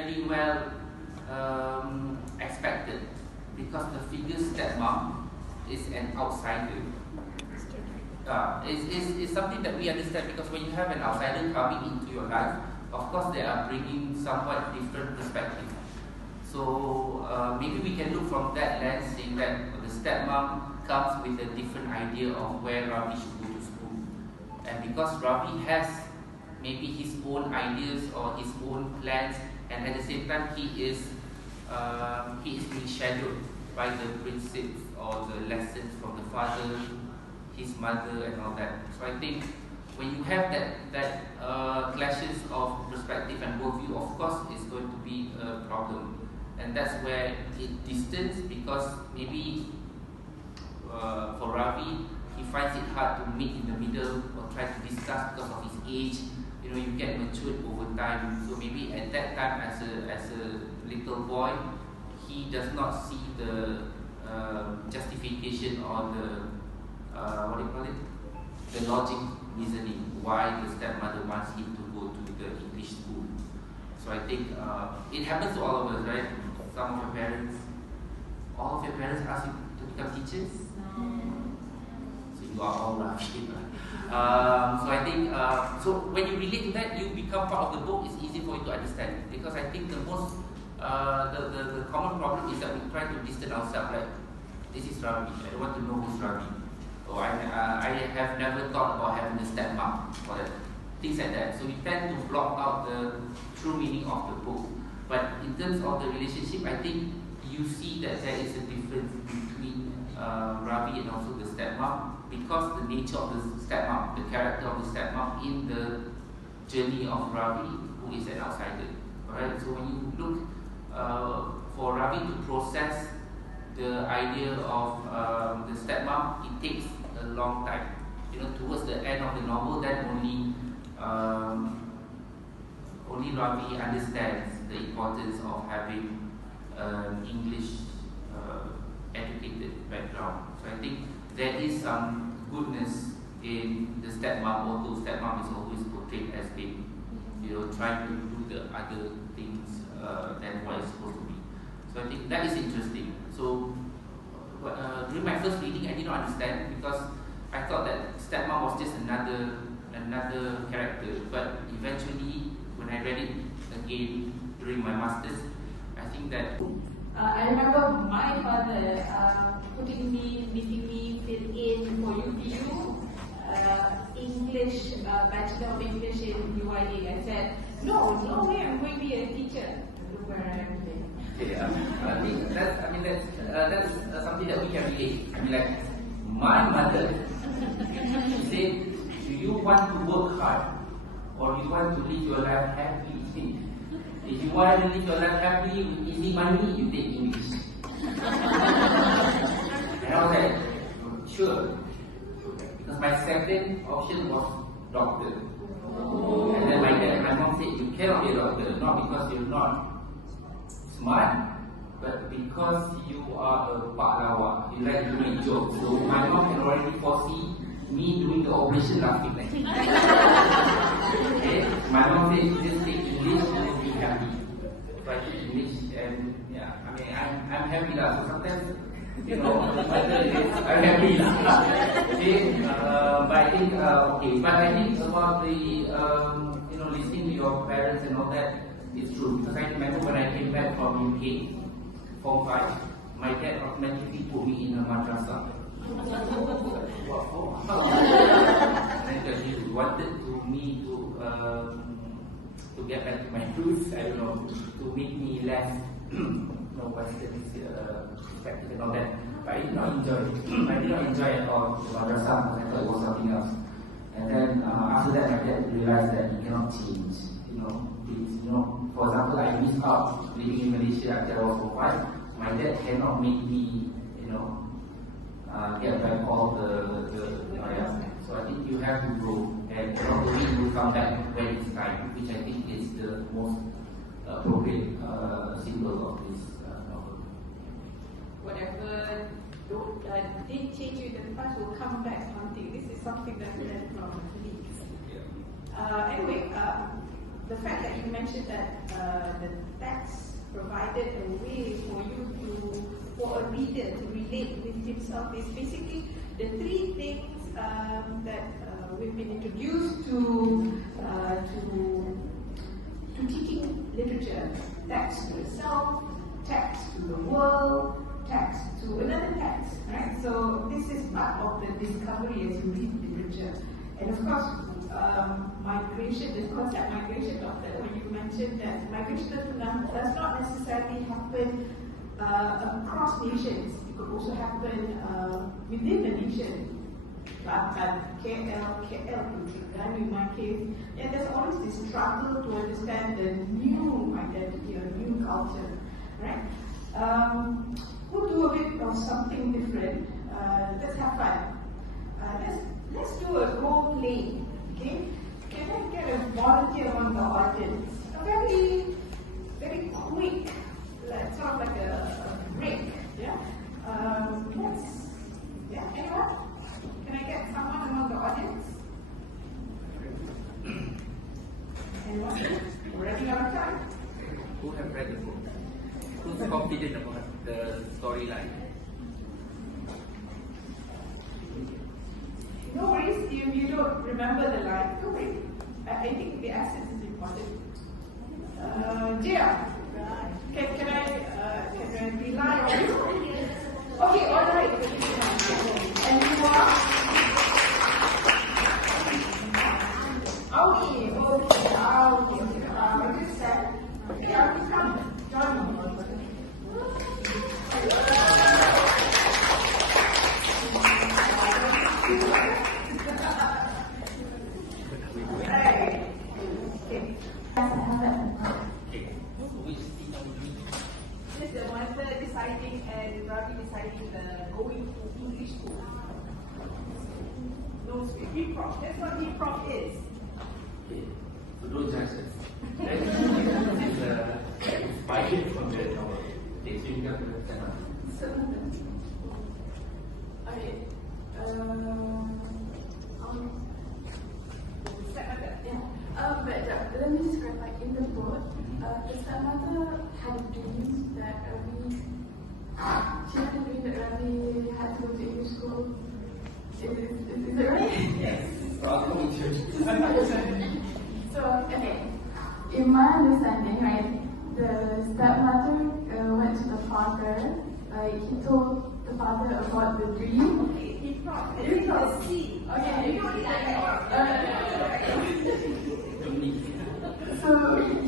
very well expected, because the figure stepmom is an outsider. It's something that we understand, because when you have an outsider coming into your life, of course they are bringing somewhat different perspective. So maybe we can look from that lens, saying that the stepmom comes with a different idea of where Ravi should go to school. And because Ravi has maybe his own ideas or his own plans, and at the same time he is being shadowed by the principles or the lessons from the father, his mother, and all that. So I think when you have that clashes of perspective and worldview, of course it's going to be a problem. And that's where it distances, because maybe for Ravi, he finds it hard to meet in the middle or try to discuss because of his age. You know, you get matured over time. So maybe at that time, as a little boy, he does not see the justification or the logic reasoning why the stepmother wants him to go to the English school. So I think it happens to all of us, right? Some of your parents, all of your parents ask you to become teachers. So you are all Ravi. So I think so when you relate to that, you become part of the book. It's easy for you to understand, because I think the most the common problem is that we try to distance ourselves. Like, this is Ravi, I don't want to know who's Ravi. Or I have never thought about having a stepmom or that, things like that. So we tend to block out the true meaning of the book. But in terms of the relationship, I think you see that there is a difference between Ravi and also the stepmom, because the nature of the stepmom, the character of the stepmom in the journey of Ravi, who is an outsider. Alright, so when you look for Ravi to process the idea of the stepmom, it takes a long time. You know, towards the end of the novel, then only Ravi understands the importance of having English educated background. So I think there is some goodness in the stepmom, although stepmom is always portrayed as being, you know, trying to do the other things than what it's supposed to be. So I think that is interesting. So during my first reading, I did not understand, because I thought that stepmom was just another character. But eventually, when I read it again during my masters, I think that I remember my father making me fill in for UPU English, Bachelor of English in UIA. I said, no way, I'm going to be a teacher. Look where I am today. I think that's something that we can relate. I mean, like, my mother, she said, do you want to work hard, or do you want to live your life happy? If you want to live your life happy with easy money, you take English. And I was like, sure. Because my second option was doctor. And then my mom said, you cannot be a doctor, not because you're not smart, but because you are a pahlawan. You like to make jokes. So my mom can already foresee me doing the operation laughing. Okay? My mom said, just take English and be happy. So I took English, and yeah, I mean, I'm happy lah. So sometimes, you know, I'm happy lah. Okay, but I think but I think about the you know, listening to your parents and all that is true, because I remember when I came back from UK, Form 5, my dad automatically put me in a madrasah. What for? And he wanted me to get back to my roots. I don't know, to make me less Western perspective and all that. But I did not enjoy it. I did not enjoy at all the madrasah, because I thought it was something else. And then after that, my dad realized that you cannot change. You know, for example, I missed out living in Malaysia after I was Form 5. My dad cannot make me, you know, get back all the so I think you have to grow, and probably you come back when it's time, which I think is the most appropriate symbol of this novel. Whatever did change you in the past will come back haunting. This is something that we learned from colleagues. Anyway, the fact that you mentioned that the provided a way for a reader to relate with himself. Is basically the three things that we've been introduced to teaching literature: text to yourself, text to the world, text to another text. Right. So this is part of the discovery as you read literature, and of course. Migration, this concept migration, Doctor, when you mentioned that migration does not necessarily happen across nations. It could also happen within the nation. KL to in my case, and there's always this struggle to understand the new identity or new culture, right? We'll do a bit of something different. Let's have fun. Let's do a role play. Okay? Can I get a volunteer among the audience? A very quick, sort of like a break. Yeah. Anyone? Can I get someone among the audience? Anyone? We're running out of time. Who have read the book? Who's confident about the storyline? No worries, you don't remember the line. Don't worry. I think the essence is important. Jia, can I rely on you? Okay, all right. And you are? Okay. I just said, okay, I'll be coming. Join me. This is the mother deciding and Ravi deciding going to English school. Those reprof. That's what reprof is. Okay. So don't judge us. This is inspired from the novel. They swing up the stand. Okay. But let me describe, like in the book, the stepmother had a dream that she had a dream that Ravi had to go to English school. Is it right? Yes. So, okay. In my understanding, right, the stepmother went to the father. He told the father about the dream. Okay, reprof. C. Okay. You don't need So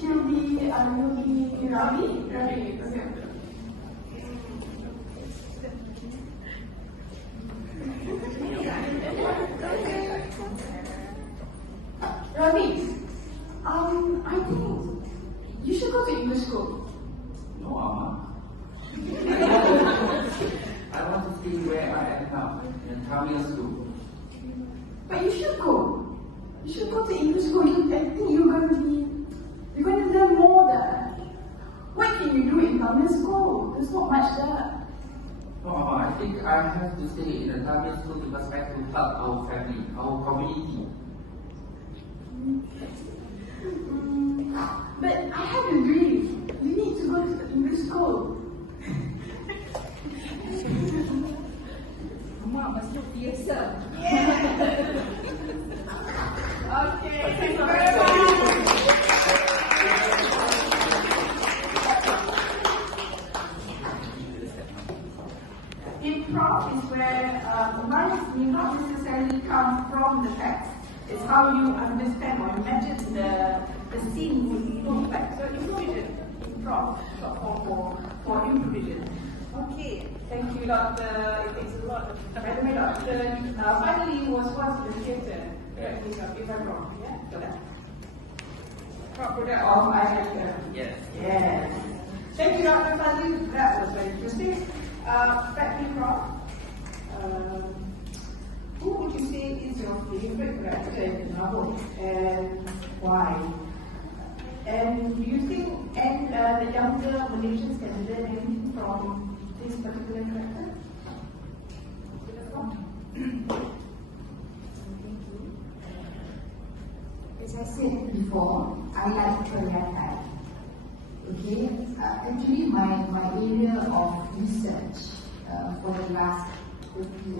he'll be Ravi? Ravi, okay. Ravi, I think you should go to English school. No, Amma. I want to see where I am now, in Tamil school. But you should go. You should go to English school. I think you're going to learn more there. What can you do in Tamil school? There's not much there. No, Amma, I think I have to stay in the Tamil school because I have to help our family, our community. But I have a dream. You need to go to English school. Mama must look fiercer. Okay, thank you very much. Improv is where lines may not necessarily come from the text. It's how you understand or imagine the scene would look like. So improv for improvisation. Okay, thank you, Doctor. It takes a lot. By the way, Doctor, finally was once in the theatre. Correct me if I'm wrong. Yeah, so that. Product of I Yes. Yes. Thank you, Dr. Fadli. That was very interesting. Back to Prof. Who would you say is your favorite character in the novel and why? And do you think the younger Malaysians can learn anything from this particular character? As I said before, I like career type. Okay, actually my area of research for the last 30 years